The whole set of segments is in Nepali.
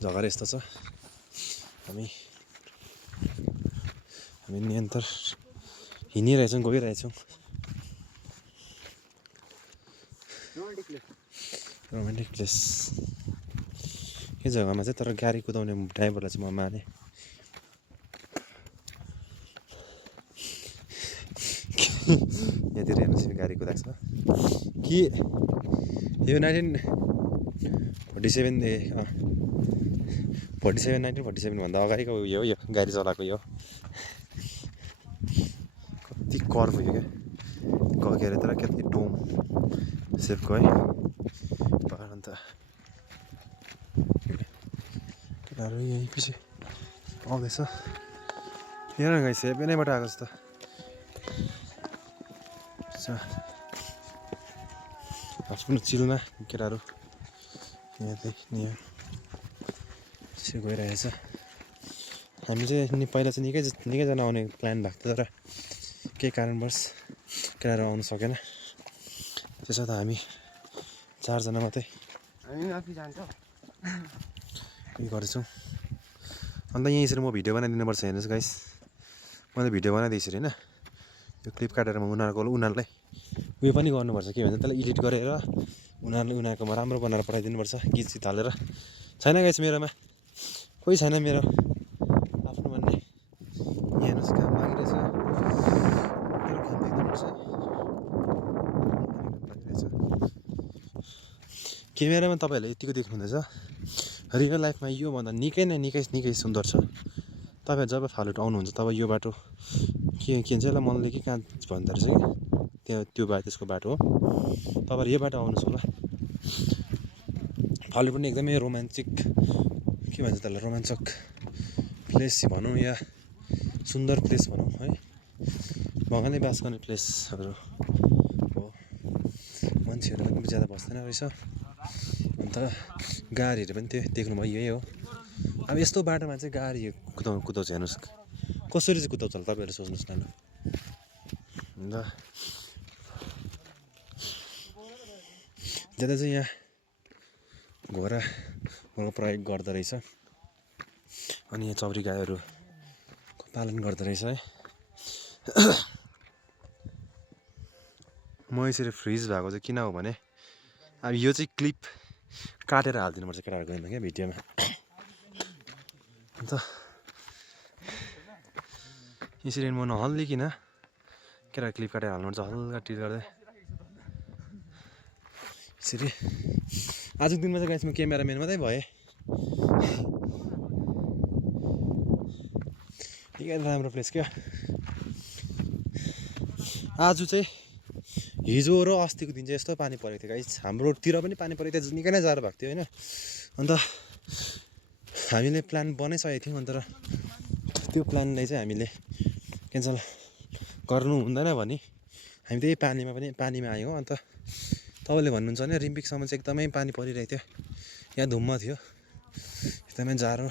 जग्गा यस्तो छ हामी निरन्तर हिँडिरहेछौँ गइरहेछौँ रोमान्टिक प्लेस यो जग्गामा चाहिँ तर गाडी कुदाउने ड्राइभरलाई चाहिँ म माने यहाँतिर हेर्नुहोस् यो गाडी कुदाएको छ कि यो 1947 भन्दा अगाडिको उयो हो यो गाडी चलाएको यो कति कर्भ यो क्या के अरे तर कति डोम सेपको है अन्त केटाहरू यहीँ पछि आउँदैछ हेर न गाइस यहीँबाट आएको जस्तो आफ्नो चिलमा केटाहरू यहाँ गइरहेछ हामी चाहिँ पहिला चाहिँ निकैजना आउने प्लान भएको थियो तर केही कारणवश केटाहरू आउनु सकेन त्यसो त हामी 4 जना मात्रै उयो गर्दैछौँ अन्त यहीँ यसरी म भिडियो बनाइदिनुपर्छ हेर्नुहोस् गाइस मैले भिडियो बनाइदिएँ यसरी होइन यो क्लिप काटेर म उनीहरूलाई उयो पनि गर्नुपर्छ के भन्छ त्यसलाई एडिट गरेर उनीहरूकोमा राम्रो बनाएर पठाइदिनुपर्छ गीत सित हालेर छैन गाइस मेरोमा कोही छैन मेरो आफ्नो भन्ने यहाँ हेर्नुहोस् काम लागिरहेछ क्यामेरामा तपाईँहरूले यतिको देख्नुहुँदैछ रियल लाइफमा योभन्दा निकै सुन्दर छ तपाईँहरू जब फालुट आउनुहुन्छ तब यो बाटो के भन्छ यसलाई मनले कि कहाँ भन्दो रहेछ कि त्यो त्यसको बाटो हो तपाईँहरू यो बाटो आउनुहोस् होला फालुट पनि एकदमै रोमान्टिक के भन्छ त्यसलाई रोमाञ्चक प्लेस भनौँ या सुन्दर प्लेस भनौँ है भगवानले बास गर्ने प्लेसहरू हो मान्छेहरू पनि ज्यादा बस्दैन रहेछ अन्त गाडीहरू पनि त्यो देख्नुभयो यही हो अब यस्तो बाटोमा चाहिँ गाडी कुदाउँछ हेर्नुहोस् कसरी चाहिँ कुदाउँछ होला तपाईँहरू सोच्नुहोस् न अन्त ज्यादा चाहिँ यहाँ घोडाको प्रयोग गर्दो रहेछ अनि यहाँ चौरी गाईहरूको पालन गर्दो रहेछ है म यसरी फ्रिज भएको चाहिँ किन हो भने अब यो चाहिँ क्लिप काटेर हालिदिनुपर्छ केटाहरूको गएन क्या भिडियोमा अन्त यसरी म नहल्लिकन केटा क्लिप काटेर हाल्नुपर्छ हल्का टिल गर्दै यसरी आजको दिनमा चाहिँ गाइस म क्यामेराम्यान मात्रै भएँ निकै राम्रो प्लेस क्या आज चाहिँ हिजो र अस्तिको दिन चाहिँ यस्तो पानी परेको थियो गाइस हाम्रोतिर पनि पानी परेको थियो निकै नै जाडो भएको थियो होइन अन्त हामीले प्लान बनाइसकेको थियौँ अन्त त्यो प्लानलाई चाहिँ हामीले क्यान्सल गर्नु हुँदैन भने हामी त्यही पानीमा आयौँ अन्त तपाईँले भन्नुहुन्छ भने रिम्पिकसम्म चाहिँ एकदमै पानी परिरहेको थियो यहाँ धुम्म थियो एकदमै जाडो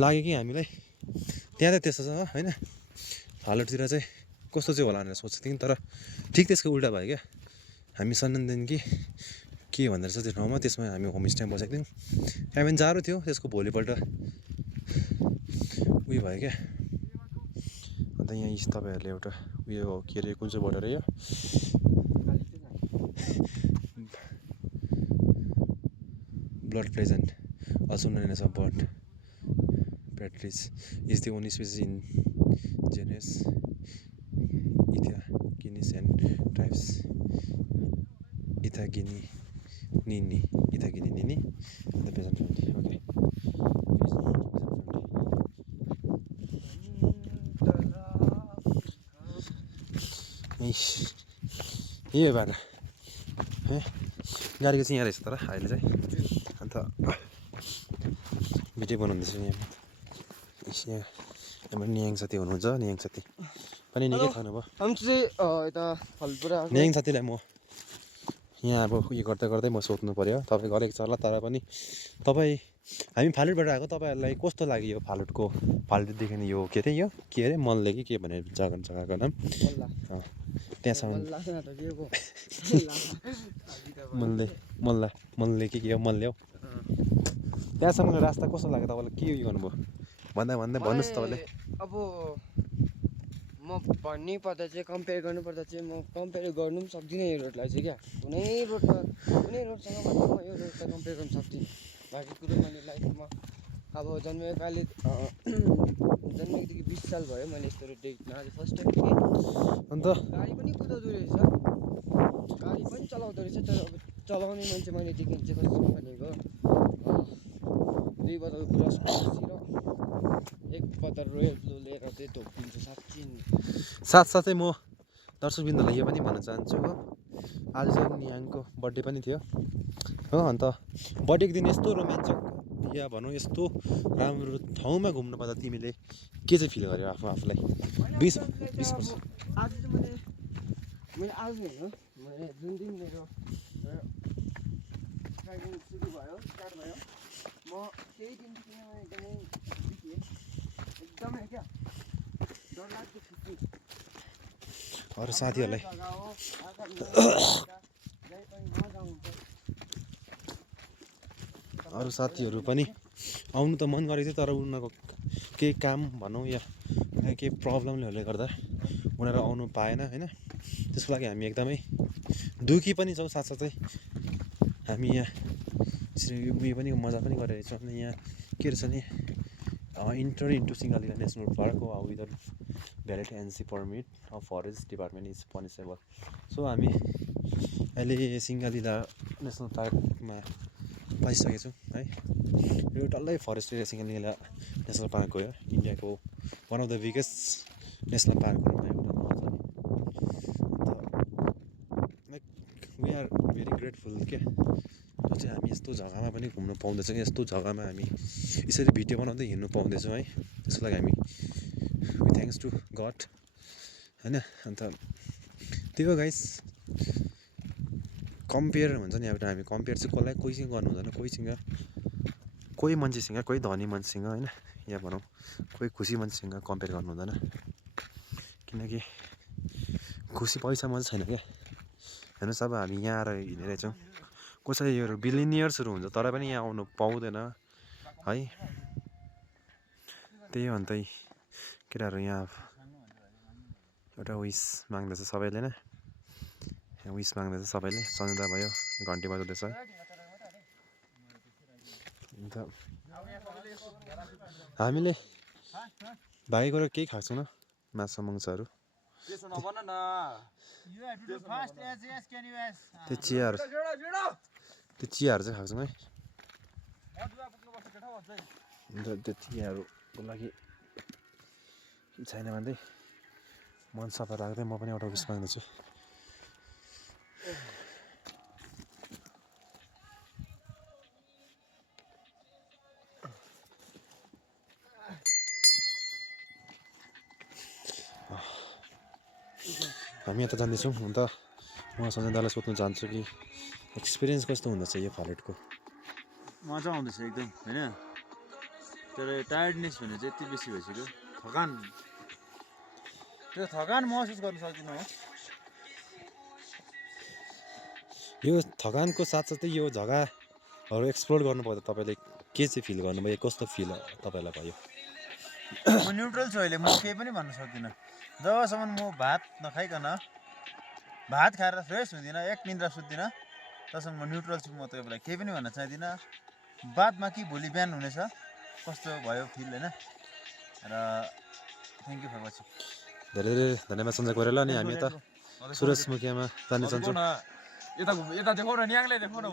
लाग्यो कि हामीलाई त्यहाँ त त्यस्तो छ होइन फालुटतिर चाहिँ कस्तो चाहिँ होला भनेर सोचेको थियौँ तर ठिक त्यसको उल्टा भयो क्या हामी सन्नन्देन कि के भन्दो रहेछ त्यो ठाउँमा त्यसमा हामी होमस्टेमा बसेको थियौँ त्यहाँ पनि जाडो थियो त्यसको भोलिपल्ट उयो भयो क्या अन्त यहाँ तपाईँहरूले एउटा उयो के अरे कुन चाहिँ बोर्ड अरे यो blood pleasant also known as a bird Petrus is the only species in genus Ithagines and tribes Ithagini nini the peasant family okay यो बाटो है गाडीको चाहिँ यहाँ रहेछ तर अहिले चाहिँ अन्त भिडियो बनाउँदैछु यहाँ नियाङ साथी हुनुहुन्छ नियाङ साथी पनि निकै थाहा भयो नियाङ साथीलाई म यहाँ अब उयो गर्दै म सोध्नु पऱ्यो तपाईँ गरेको छ होला तर पनि तपाईँ हामी फालुटबाट आएको तपाईँहरूलाई कस्तो लाग्यो यो फालुटदेखि यो के अरे मलले कि के भनेर जग्गाको नाम त्यहाँसम्म मल्ले के हो मल्ले हौ त्यहाँसम्मको रास्ता कस्तो लाग्यो तपाईँलाई के उयो गर्नुभयो भन्नुहोस् तपाईँले अब म भन्नै पर्दा चाहिँ कम्पेयर गर्नुपर्दा चाहिँ म कम्पेयर गर्नु पनि सक्दिनँ यो रोडलाई चाहिँ क्या कुनै रोडसँग भन्दा म यो रोडलाई कम्पेयर गर्नु सक्दिनँ बाँकी कुरो मैले लाइफमा अब जन्मेकोदेखि 20 साल भयो मैले यस्तो रोड देखेको आज फर्स्ट टाइम देखेँ अन्त गाडी पनि कुदाउँदो रहेछ गाडी पनि चलाउँदो रहेछ तर अब चलाउने मान्छे मैले देखेँ चाहिँ कस्तो भनेको 2 बोतल ग्रस र 1 बोतल रोयल ब्लू लिएर चाहिँ धोकिदिन्छु साँच्ची साथसाथै म दर्शकवृन्दलाई यो पनि भन्न चाहन्छु हो आज चाहिँ निहाङको बर्थडे पनि थियो हो अन्त बर्थडेको दिन यस्तो रोमान्चक या भनौँ यस्तो राम्रो ठाउँमा घुम्नु पर्दा तिमीले के चाहिँ फिल गर्यो आफूलाई 20 वर्ष आज चाहिँ मैले आज होइन मैले जुन दिन मेरो ट्राइभिङ सुरु भयो स्टार्ट भयो म त्यही दिनदेखि नै एकदमै खुसी थिएँ एकदमै क्या डरलाग्दो खुसी अरू साथीहरूलाई अरू साथीहरू पनि आउनु त मन गरेको थियो तर उनीहरूको केही काम भनौँ या केही प्रब्लमले गर्दा उनीहरू आउनु पाएन होइन त्यसको लागि हामी एकदमै दुःखी पनि छौँ साथसाथै हामी यहाँ यसरी उयो पनि मजा पनि गरिरहेछौँ अनि यहाँ के रहेछ नि enter into Singalila national park हो without valid NC permit of forest department is punishable so हामी अहिले सिङ्गालीला नेसनल पार्कमा पाइसकेछौँ है यो डल्लै forest area Singalila national park हो इन्डियाको one of the biggest national पार्कहरूमा एउटा अन्त वी आर भेरी ग्रेटफुल क्या जो चाहिँ हामी यस्तो जग्गामा पनि घुम्नु पाउँदैछौँ यस्तो जग्गामा हामी यसरी भिडियो बनाउँदै हिँड्नु पाउँदैछौँ है त्यसको लागि हामी थ्याङ्क्स टु गड होइन अन्त त्यही हो गाइस कम्पेयर हुन्छ नि अब हामी कम्पेयर चाहिँ कसलाई कोहीसँग गर्नु हुँदैन कोही मान्छेसँग कोही धनी मान्छेसँग होइन या भनौँ कोही खुसी मान्छेसँग कम्पेयर गर्नु हुँदैन किनकि खुसी पैसामा चाहिँ छैन क्या हेर्नुहोस् अब हामी यहाँ आएर हिँडिरहेछौँ कसै यो बिलिनियर्सहरू हुन्छ तर पनि यहाँ आउनु पाउँदैन है त्यही हो अन्त केटाहरू यहाँ एउटा विस माग्दैछ सबैले नै विस माग्दैछ सबैले सन्ध्या भयो घन्टी बजाउँदैछ अन्त हामीले भाइबाट केही खाएको छैन माछा मङ्सहरू त्यो चियाहरू चाहिँ खाएको छौँ है अन्त त्यो चियाहरूको लागि छैन भन्दै मन सफा राख्दै म पनि एउटा विस माग्दैछु हामी यता जाँदैछौँ अन्त म सञ्जय सोध्नु चाहन्छु कि एक्सपिरियन्स कस्तो हुँदैछ यो फालुटको मजा आउँदैछ एकदम होइन तर टायर्डनेस भने चाहिँ यति बेसी भइसक्यो थकान महसुस गर्न सक्दिनँ हो यो थकानको साथसाथै यो जग्गाहरू एक्सप्लोर गर्नुपर्दा तपाईँले के चाहिँ फिल गर्नुभयो कस्तो फिल तपाईँलाई भयो म न्युट्रल छु अहिले म केही पनि भन्न सक्दिनँ जबसम्म म भात नखाइकन भात खाएर फ्रेस हुँदिनँ एक निन्द्रा सुत्दिनँ तबसम्म म न्युट्रल छु म तपाईँलाई केही पनि भन्न चाहदिनँ बादमा कि भोलि बिहान हुनेछ कस्तो भयो फिल होइन र थ्याङ्क यू फर वाचिङ धेरै धेरै धन्यवाद सञ्जय कोइराला अनि हामी यता सुरज मुखियामा जाने चाहन्छौँ यता देखाउन न्याङलाई देखाउन